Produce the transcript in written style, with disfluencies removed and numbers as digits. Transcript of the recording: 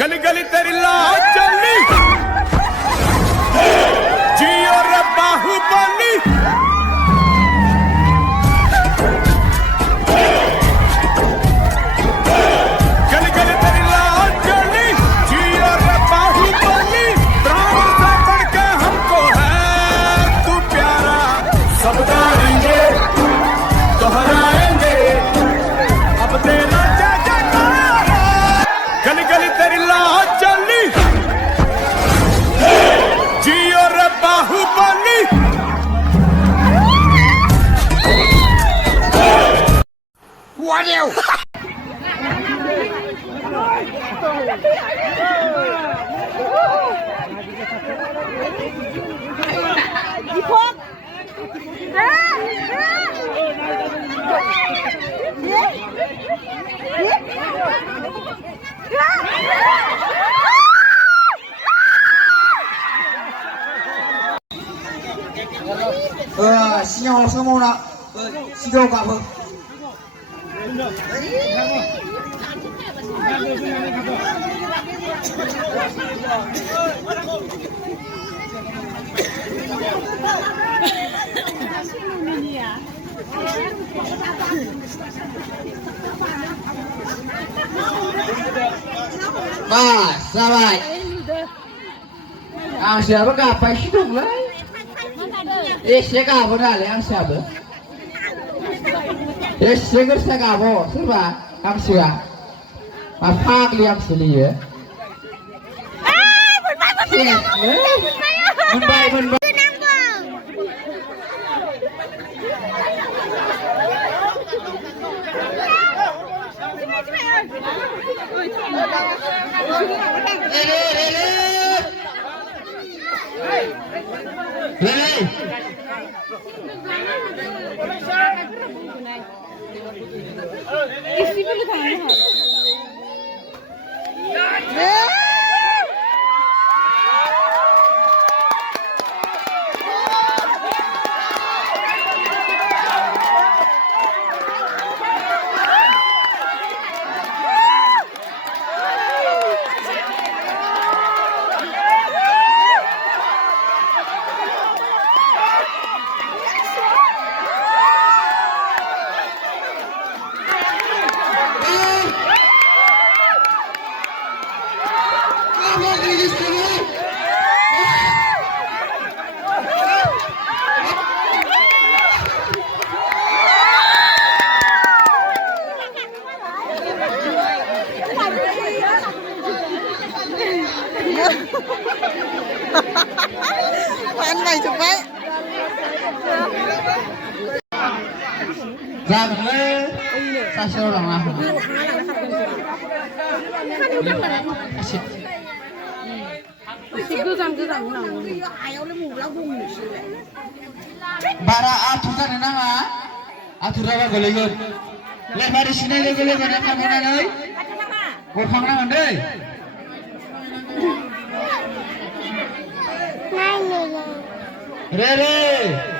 गली गली तेरी लाज चलनी जियो रे बाहुबली गली गली तेरी लाज चलनी जियो रे बाहुबली प्राण से बढ़ के हमको है तू प्यारा सब गाएंगे दोहराएंगे अब तेरा गली गली तेरी लाज चलनी जियो रे Baahubali वाडियो xin nhau là sao môn ạ xin đâu cả vâng Ba, sao vậy? À, siapa kapan sih dong lah? Siapa pun ada yang siapa? Siapa bo, siapa? Yang siapa? Apa yang sendiri? Menbai. Isi dulu tangan. Ăn mày chụp vậy. Ra rồi. Sao siêu lòng nào? Bara aturan nama, aturan apa golegon? Lepas di sini golegon apa mana nih? Gorfang nama nih? Re.